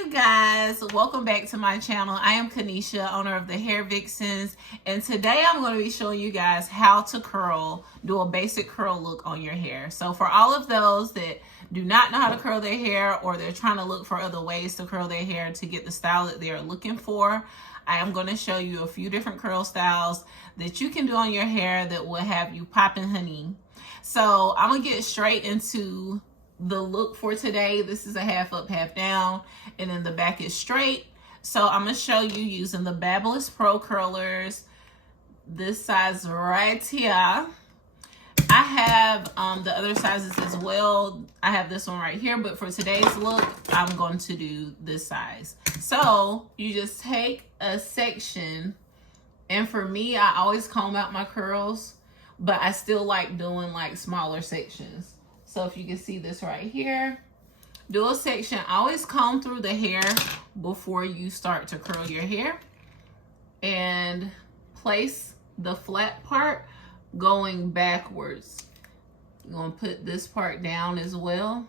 you guys, welcome back to my channel. I am Kanisha, owner of the Hair Vixens, and today I'm going to be showing you guys how to do a basic curl look on your hair. So for all of those that do not know how to curl their hair, or they're trying to look for other ways to curl their hair to get the style that they're looking for, I am going to show you a few different curl styles that you can do on your hair that will have you popping honey. So I'm going to get straight into the look for today. This is a half up, half down, and then the back is straight. So I'm going to show you using the Babyliss Pro curlers, this size right here. I have the other sizes as well. I have this one right here, but for today's look, I'm going to do this size. So you just take a section, and for me, I always comb out my curls, but I still like doing like smaller sections. So if you can see this right here, do a section. Always comb through the hair before you start to curl your hair, and place the flat part going backwards. You're gonna put this part down as well.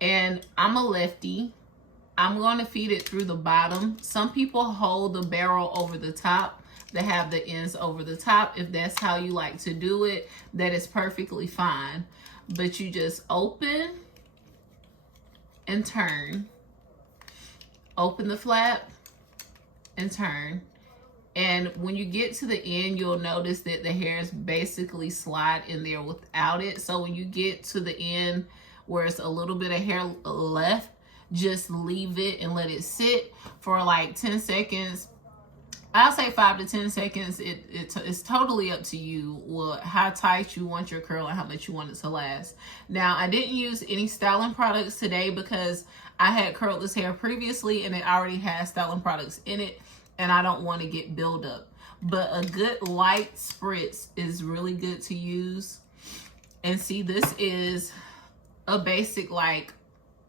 And I'm a lefty. I'm gonna feed it through the bottom. Some people hold the barrel over the top. They have the ends over the top. If that's how you like to do it, that is perfectly fine. But you just open and turn. Open the flap and turn. And when you get to the end, you'll notice that the hairs basically slide in there without it. So when you get to the end where it's a little bit of hair left, just leave it and let it sit for like 10 seconds. I'll say 5 to 10 seconds. It's totally up to you how tight you want your curl and how much you want it to last. Now, I didn't use any styling products today because I had curled this hair previously and it already has styling products in it, and I don't want to get buildup. But a good light spritz is really good to use. And see, this is a basic, like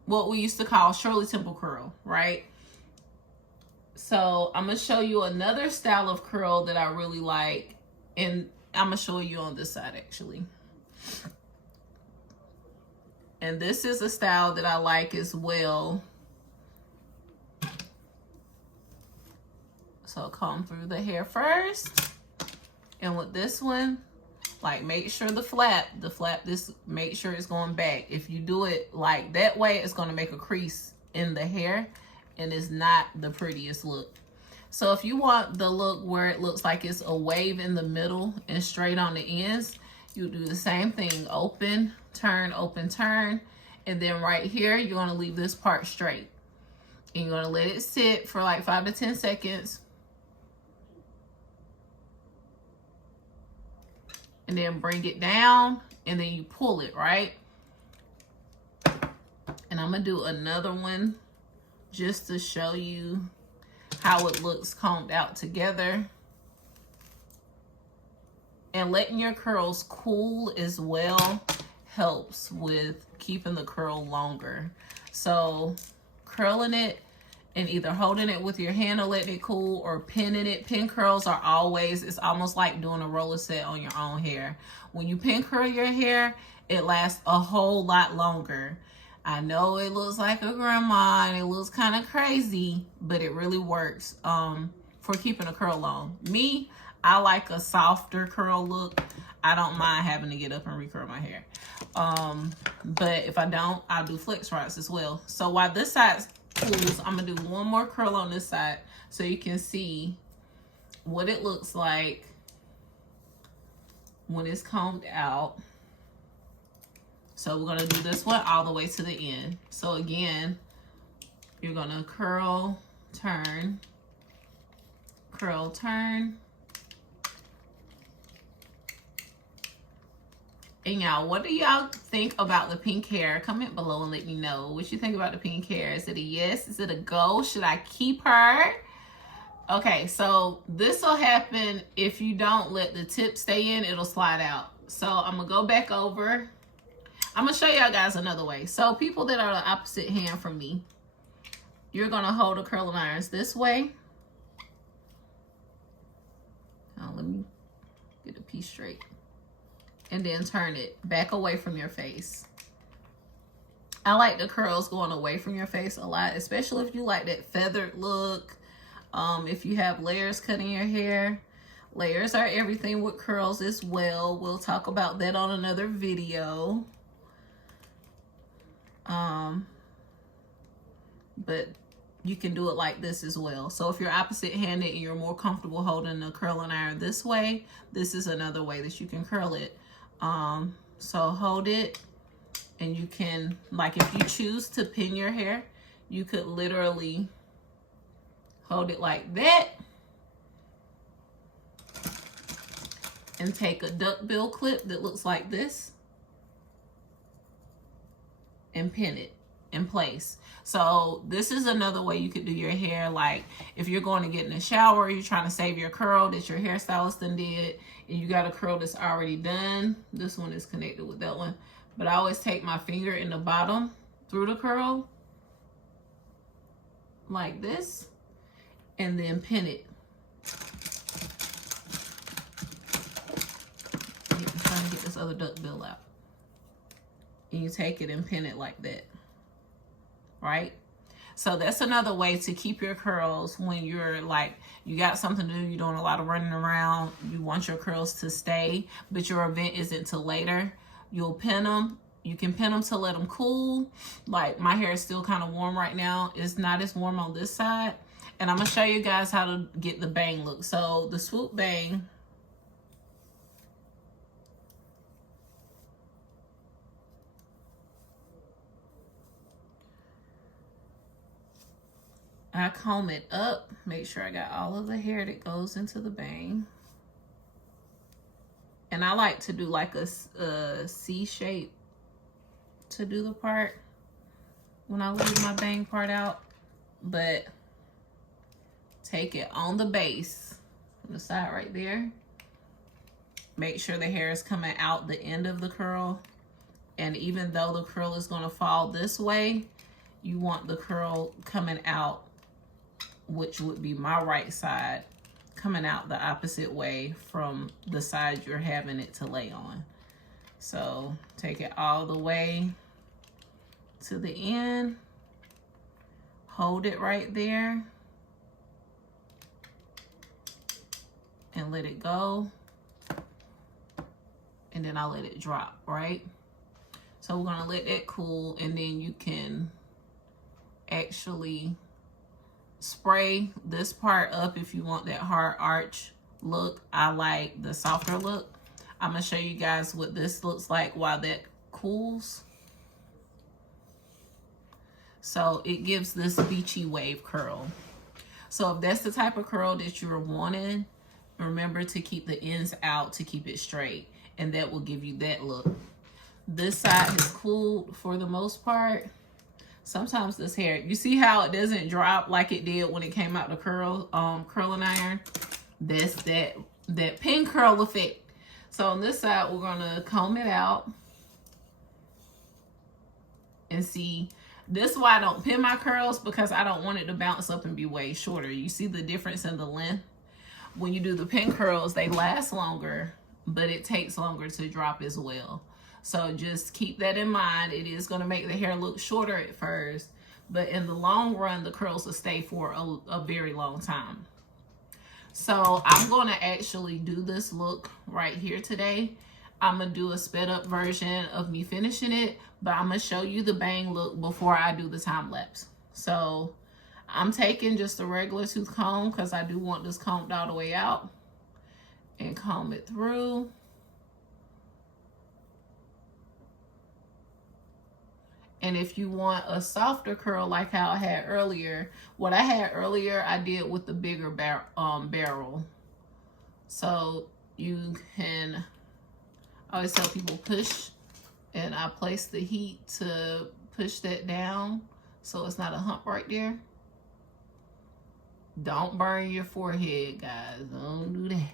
what we used to call Shirley Temple curl, right? So I'm going to show you another style of curl that I really like. And I'm going to show you on this side, actually. And this is a style that I like as well. So comb through the hair first. And with this one, like, make sure the flap, make sure it's going back. If you do it like that way, it's going to make a crease in the hair, and it's not the prettiest look. So if you want the look where it looks like it's a wave in the middle and straight on the ends, you do the same thing. Open, turn, and then right here, you're going to leave this part straight. And you're going to let it sit for like 5 to 10 seconds. And then bring it down, and then you pull it, right? And I'm going to do another one just to show you how it looks combed out together. And letting your curls cool as well helps with keeping the curl longer. So curling it and either holding it with your hand or letting it cool, or pinning it. Pin curls are always, it's almost like doing a roller set on your own hair. When you pin curl your hair, it lasts a whole lot longer. I know it looks like a grandma and it looks kind of crazy, but it really works for keeping a curl long. Me, I like a softer curl look. I don't mind having to get up and recurl my hair. But if I don't, I'll do flex rods as well. So while this side cools, I'm gonna do one more curl on this side so you can see what it looks like when it's combed out. So we're gonna do this one all the way to the end. So again, you're gonna curl, turn, curl, turn. And y'all, what do y'all think about the pink hair? Comment below and let me know what you think about the pink hair. Is it a yes? Is it a go? Should I keep her? Okay, so this will happen if you don't let the tip stay in, it'll slide out. So I'm gonna go back over. I'm gonna show y'all guys another way. So people that are the opposite hand from me, you're gonna hold the curling irons this way. Now let me get a piece straight. And then turn it back away from your face. I like the curls going away from your face a lot, especially if you like that feathered look. If you have layers cutting your hair, layers are everything with curls as well. We'll talk about that on another video. But you can do it like this as well. So if you're opposite handed and you're more comfortable holding the curling iron this way, this is another way that you can curl it. So hold it, and you can, like, if you choose to pin your hair, you could literally hold it like that and take a duckbill clip that looks like this and pin it in place. So this is another way you could do your hair. Like if you're going to get in the shower, you're trying to save your curl that your hairstylist done did, and you got a curl that's already done. This one is connected with that one. But I always take my finger in the bottom through the curl like this and then pin it. I'm trying to get this other duckbill out. And you take it and pin it like that, right? So that's another way to keep your curls when you're like, you got something to do, you're doing a lot of running around, you want your curls to stay, but your event isn't till later. You'll pin them. You can pin them to let them cool. Like my hair is still kind of warm right now. It's not as warm on this side. And I'm going to show you guys how to get the bang look. So the swoop bang, I comb it up, make sure I got all of the hair that goes into the bang. And I like to do like a C shape to do the part when I leave my bang part out. But take it on the base, on the side right there. Make sure the hair is coming out the end of the curl. And even though the curl is going to fall this way, you want the curl coming out, which would be my right side, coming out the opposite way from the side you're having it to lay on. So take it all the way to the end, hold it right there, and let it go. And then I'll let it drop, right? So we're gonna let that cool, and then you can actually spray this part up if you want that hard arch look. I like the softer look. I'm gonna show you guys what this looks like while that cools. So it gives this beachy wave curl. So if that's the type of curl that you're wanting, remember to keep the ends out to keep it straight, and that will give you that look. This side has cooled for the most part. Sometimes this hair, you see how it doesn't drop like it did when it came out the curling iron? That's that pin curl effect. So on this side, we're gonna comb it out and see. This is why I don't pin my curls, because I don't want it to bounce up and be way shorter. You see the difference in the length? When you do the pin curls, they last longer, but it takes longer to drop as well. So just keep that in mind. It is going to make the hair look shorter at first, but in the long run, the curls will stay for a very long time. So I'm going to actually do this look right here today. I'm going to do a sped up version of me finishing it, but I'm going to show you the bang look before I do the time lapse. So I'm taking just a regular tooth comb because I do want this combed all the way out, and comb it through. And if you want a softer curl like how I had earlier, what I had earlier, I did with the bigger barrel. So you can, I always tell people push, and I place the heat to push that down so it's not a hump right there. Don't burn your forehead, guys. Don't do that.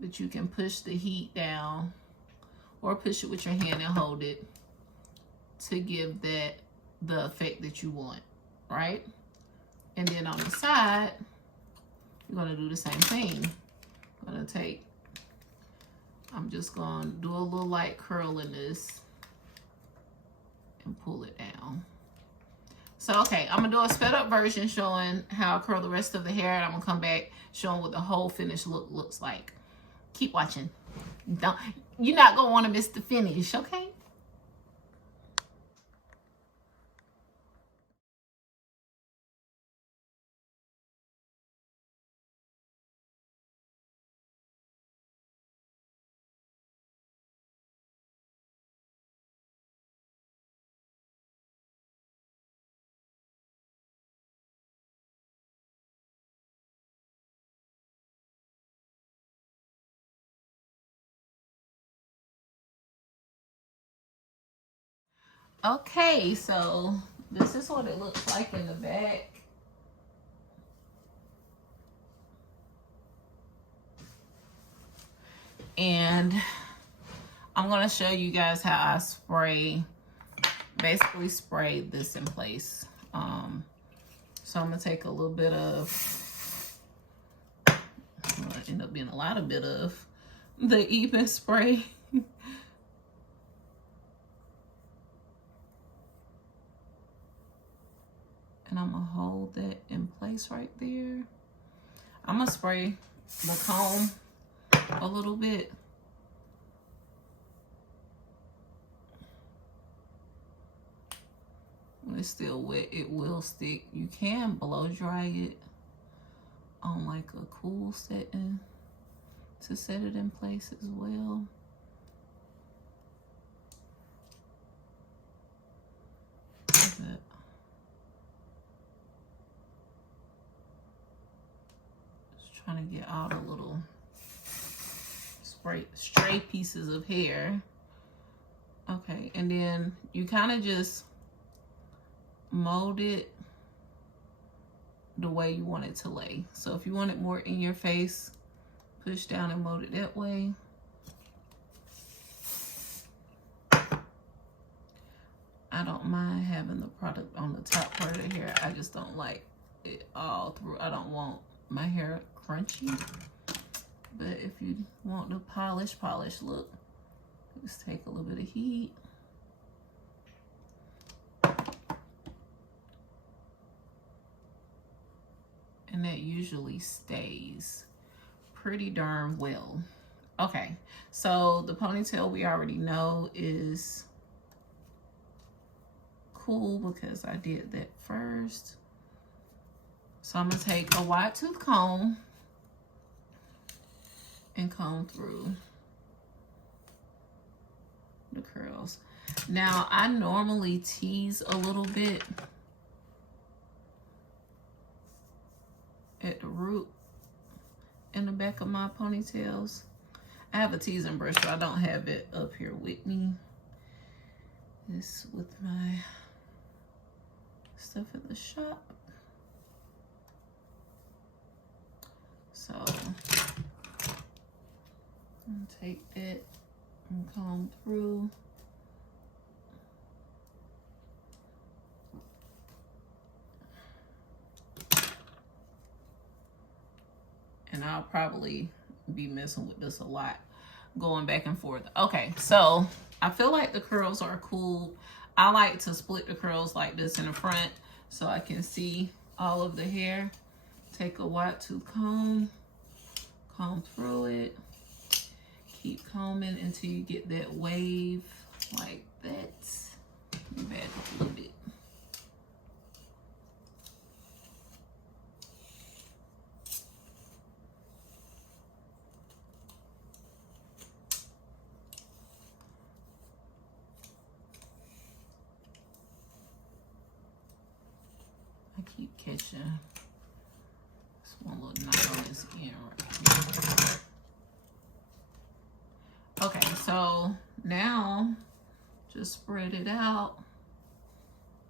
But you can push the heat down, or push it with your hand and hold it to give that the effect that you want, right? And then on the side, you're gonna do the same thing. I'm gonna take, I'm just gonna do a little light curl in this and pull it down. So, okay, I'm going to do a sped up version showing how I curl the rest of the hair, and I'm going to come back showing what the whole finished look looks like. Keep watching. You're not going to want to miss the finish, okay? Okay, so this is what it looks like in the back. And I'm going to show you guys how I basically spray this in place. So I'm going to take a little bit of, well, it end up being a lot of bit of the Even spray. And I'm going to hold that in place right there. I'm going to spray the comb a little bit. When it's still wet, it will stick. You can blow dry it on like a cool setting to set it in place as well. Trying to get all the little stray pieces of hair. Okay, and then you kind of just mold it the way you want it to lay. So if you want it more in your face, push down and mold it that way. I don't mind having the product on the top part of the hair. I just don't like it all through. I don't want my hair crunchy. But if you want the polish look, just take a little bit of heat. And that usually stays pretty darn well. Okay, so the ponytail we already know is cool because I did that first. So I'm gonna take a wide tooth comb and comb through the curls. Now I normally tease a little bit at the root in the back of my ponytails. I have a teasing brush, but I don't have it up here with me. This with my stuff at the shop. So I'm gonna take that and comb through. And I'll probably be messing with this a lot, going back and forth. Okay, so I feel like the curls are cool. I like to split the curls like this in the front so I can see all of the hair. Take a wide tooth comb, comb through it. Keep combing until you get that wave like that. Back up a little bit. I keep catching this one little knot on this end right here. Okay, so now just spread it out,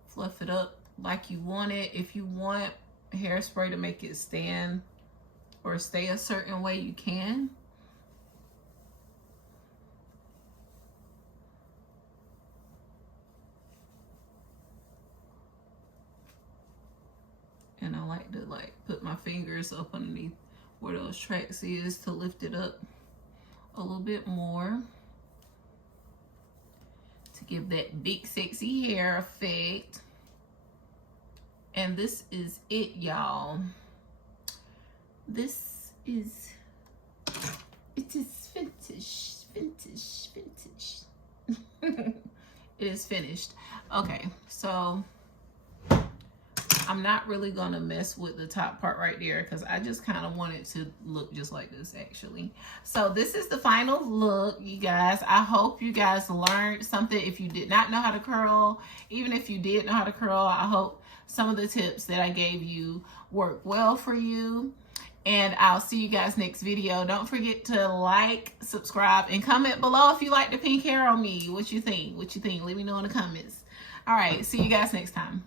fluff it up like you want it. If you want hairspray to make it stand or stay a certain way, you can. And I like to put my fingers up underneath where those tracks is to lift it up a little bit more to Give that big sexy hair effect. And this is it, y'all. This is, it is vintage. It is finished. Okay, so I'm not really gonna mess with the top part right there because I just kind of want it to look just like this actually. So this is the final look, you guys. I hope you guys learned something. If you did not know how to curl, even if you did know how to curl, I hope some of the tips that I gave you work well for you. And I'll see you guys next video. Don't forget to like, subscribe, and comment below if you like the pink hair on me. What you think? Let me know in the comments. All right, see you guys next time.